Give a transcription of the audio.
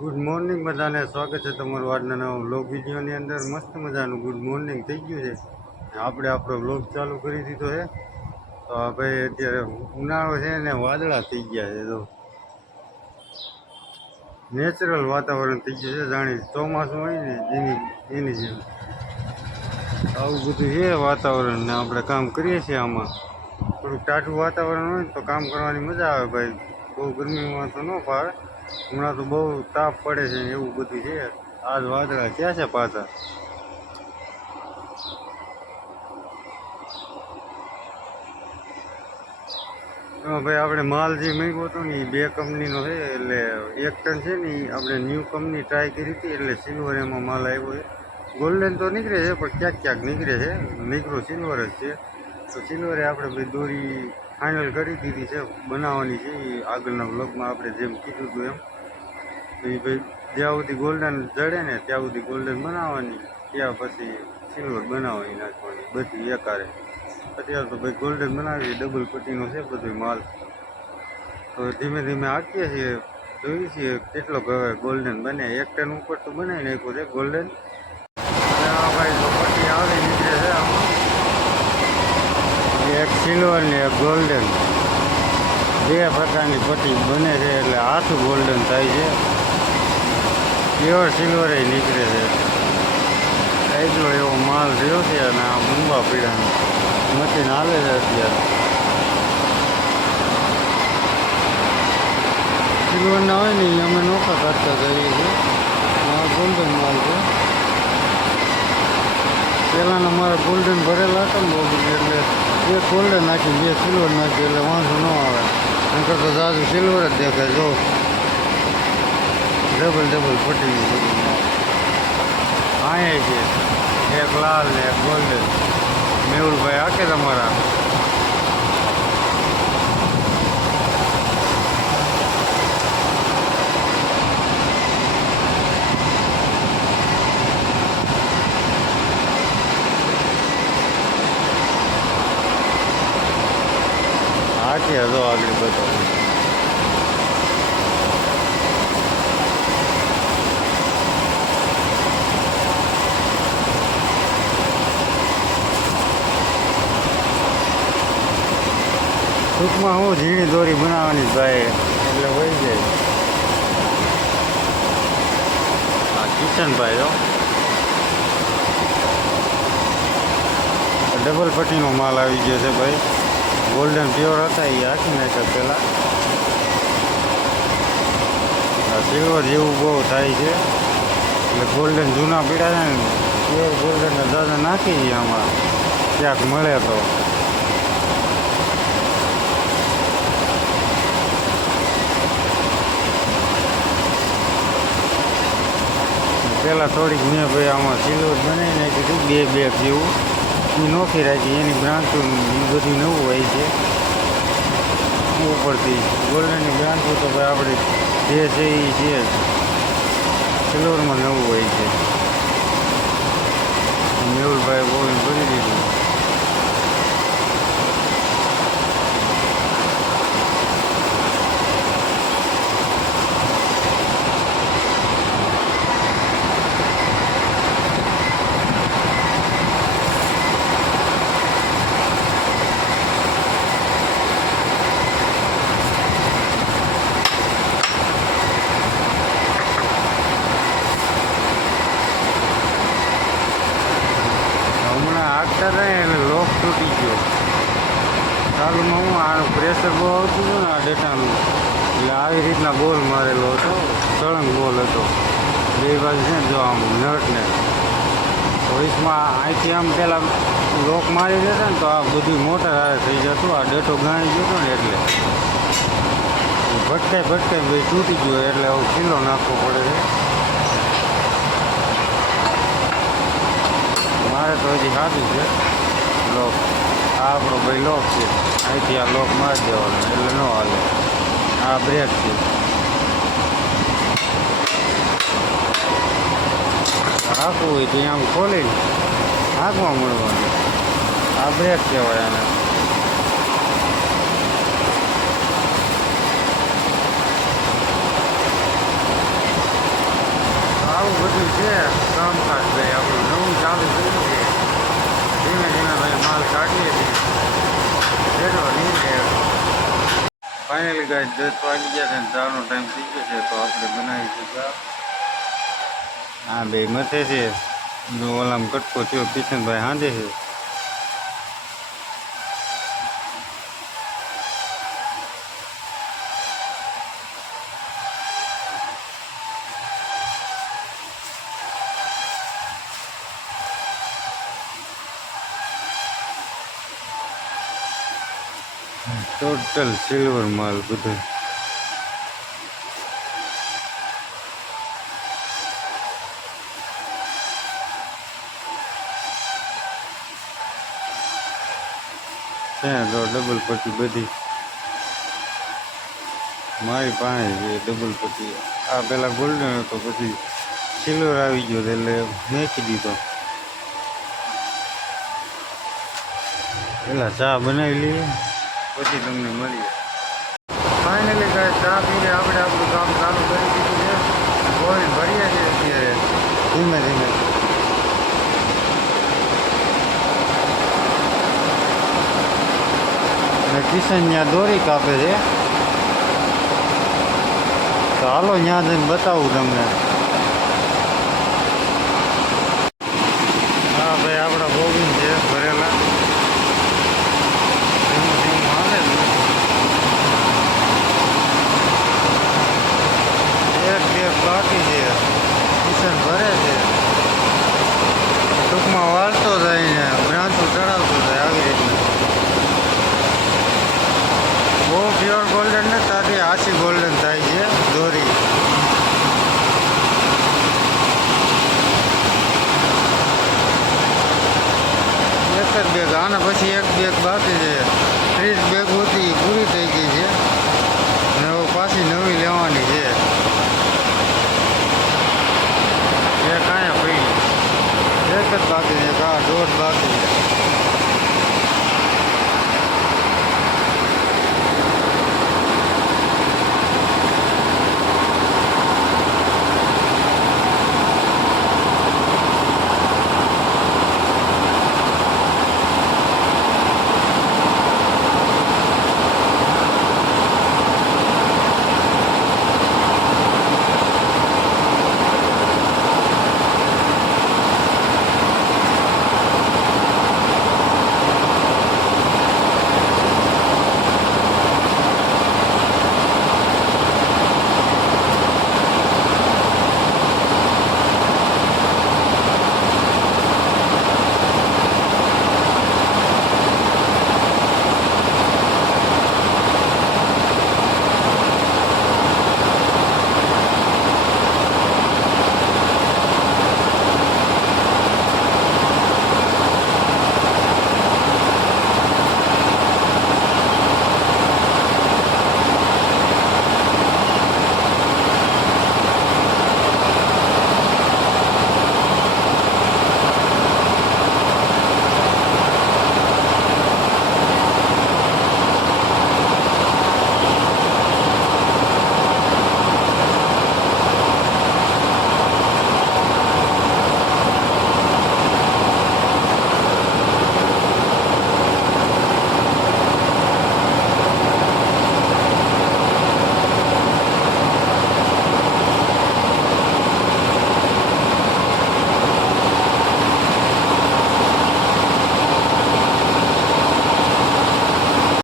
Good morning બધાને સ્વાગત છે તમારું આજના નવા વ્લોગ વિડીયોની અંદર. મસ્ત મજાનું ગુડ મોર્નિંગ થઈ ગયું છે. આપણે આપણો વ્લોગ ચાલુ કરી દીધો છે. તો ભાઈ અત્યારે ઉનાળો છે ને વાદળા થઈ ગયા છે. તો નેચરલ વાતાવરણ થઈ ગયું છે, જાણી ચોમાસું હોય ને એની જેમ આવું બધું છે વાતાવરણ. ને આપણે કામ કરીએ છીએ આમાં થોડુંક ટાઢું વાતાવરણ હોય ને તો કામ કરવાની મજા આવે ભાઈ. બહુ ગરમીમાં તો ન ફાવે. હમણાં તો બહુ તાપ પડે છે એવું બધું છે. આજ વાદળા ક્યાં છે પાછા. ભાઈ આપણે માલ જે માંગ્યો હતો ને એ બે કંપનીનો છે. એટલે એક ટન છે ને એ આપણે ન્યૂ કંપની ટ્રાય કરી હતી એટલે સિલ્વર એમાં માલ આવ્યો છે. ગોલ્ડન તો નીકળે છે પણ ક્યાંક ક્યાંક નીકળે છે. નીકળો સિલ્વર જ છે. તો સિલ્વરે આપણે ભાઈ દોરી ફાઇનલ કરી દીધી છે, બનાવવાની છે. એ આગળના બ્લોગમાં આપણે જેમ કીધું હતું એમ. તો એ ભાઈ જ્યાં સુધી ગોલ્ડન જડે ને ત્યાં સુધી ગોલ્ડન બનાવવાની, ત્યાં પછી સિલ્વર બનાવવાની નાખવાની બધી એકારે. અત્યારે તો ભાઈ ગોલ્ડન બનાવીએ, ડબલ પટ્ટીનો છે બધો માલ. તો ધીમે ધીમે આંકીએ છીએ, જોઈએ છીએ કેટલો હવે ગોલ્ડન બને. એક ટન ઉપર તો બનાવી નાખ્યું છે ગોલ્ડન. અને આ ભાઈ તો પટ્ટી આવી નીકળે છે આમાં. એક સિલ્વર ને એક ગોલ્ડન, બે પ્રકારની પટ્ટી બને છે એટલે આખું ગોલ્ડન થાય છે. પ્યોર સિલ્વર એ નીકળે છે. એટલો એવો માલ રહ્યો છે. અને આ મુંબા પીડાનું મશીન હાલે છે અત્યારે. સિલ્વરના હોય ને એ અમે નોખા કાઢતા જઈએ છીએ. આ ગોલ્ડન માલ છે. પહેલાંના મારા ગોલ્ડન ભરેલા હતા ને બહુ બધી, એટલે એક ગોલ્ડન નાખી બે સિલ્વર નાખી એટલે વાંધો ન આવે. નકર તો જાજુ સિલ્વર જ દેખાય. જો ડબલ પટ્ટીનું બધું અહીંયા છે. એક લાલ ને એક ગોલ્ડન. મેહુલભાઈ આકે તમારા આકે હતો આગળ બધો. ટૂંકમાં હું ઝીણી દોરી બનાવવાની ભાઈ એટલે હોય જાય. આ કિશનભાઈ હો, ડબલ પટ્ટીનો માલ આવી ગયો છે ભાઈ. ગોલ્ડન પ્યોર હતા એ આખી નાખ્યા પહેલાં. આ સિલ્વર જેવું બહુ થાય છે એટલે ગોલ્ડન જૂના પીડા છે ને પ્યોર ગોલ્ડનના દાદા નાખી છીએ આમાં ક્યાંક મળે તો. પહેલાં થોડીક મેં ભાઈ આમાં સિલ્વર બનાવી નાખી હતી, બે બેગ જેવું એ નોખી રાખી. એની બ્રાન્ચો એ બધી નવું હોય છે ઉપરથી. ગોલ્ડનની બ્રાન્ચો તો ભાઈ આપણે જે છે એ છે સિલ્વરમાં નવું હોય છે. મેહુલભાઈ બહુ ભરી દીધું. આગતા હતા એટલે લોક તૂટી ગયો. ચાલુમાં હું આનું પ્રેશર બહુ આવતું હતું ને આ ડેટાનું, એટલે આવી રીતના બોલ મારેલો હતો. સળંગ બોલ હતો બે બાજુ છે જો આમ નટને. તો વીસમાં અહીંથી આમ પહેલાં લોક મારી દેતા ને તો આ બધું મોટર હારે થઈ જતું. આ ડેટો ગાણી ગયો હતો ને એટલે ભટકાઈ ભાઈ તૂટી ગયો. એટલે હવે કિલ્લો નાખવો પડે છે. મારે તો હજી સાચું છે લોક. આ આપણો ભાઈ લોક છે, અહીંથી આ લોક મારી દેવાનો એટલે ન હાલે. આ બ્રેક છે. હાંકવું હોય તો આમ ખોલીને હાંકવા મળવાનું. આ બ્રેક કહેવાય આને. છે કામકાજ ભાઈ આપણું નવું ચાલુ થયું છે. ધીમે ધીમે ભાઈ માલ કાઢીએ છીએ. જેટલો નહીં રહે. ફાઇનલી ગાય 10 વાગી ગયા છે ને ચાનો ટાઈમ થઈ ગયો છે, તો આપણે બનાવીશું ચા. હા બે મથે છે. જો ઓલામ કટકો થયો કિશનભાઈ હાંધે છે. ટોટલ સિલ્વર માલ બધો. ત્યાં તો ડબલ પટ્ટી બધી મારી પાસે છે. ડબલ પટ્ટી આ પેલા ગોલ્ડન હતો, પછી સિલ્વર આવી ગયો એટલે મેકી દીધો. પેલા ચા બનાવી લઈએ પછી તમને મળીએ. ફાઇનલી કાંઈ ચા પીને આપણે આપણું કામ ચાલુ કરી દીધું છે. ગોળી ભરીએ છીએ અત્યારે ધીમે ધીમે. અને કિશન ત્યાં દોરી કાપે છે, તો હાલો ત્યાં જઈને બતાવું તમને. હા ભાઈ આપણા બોબીન છે ભરેલા. ધીમું ધીમું હાલે છે. એક બે બાકી છે. કિશન ભરે છે. ટૂંકમાં વાળતો જાય ને બ્રાંચું ચડાવતો જાય આવી રીતના. બહુ પ્યોર ગોલ્ડન ને ત્યાંથી આછી ગોલ્ડન થાય છે દોરી. એક જ બેગ આના પછી એક બેગ બાકી છે. 30 બેગ હતી પૂરી થઈ ગઈ છે અને હવે પાછી નવી લેવાની છે. એક અહીંયા પડી એક જ બાકી છે. 1.5 બાકી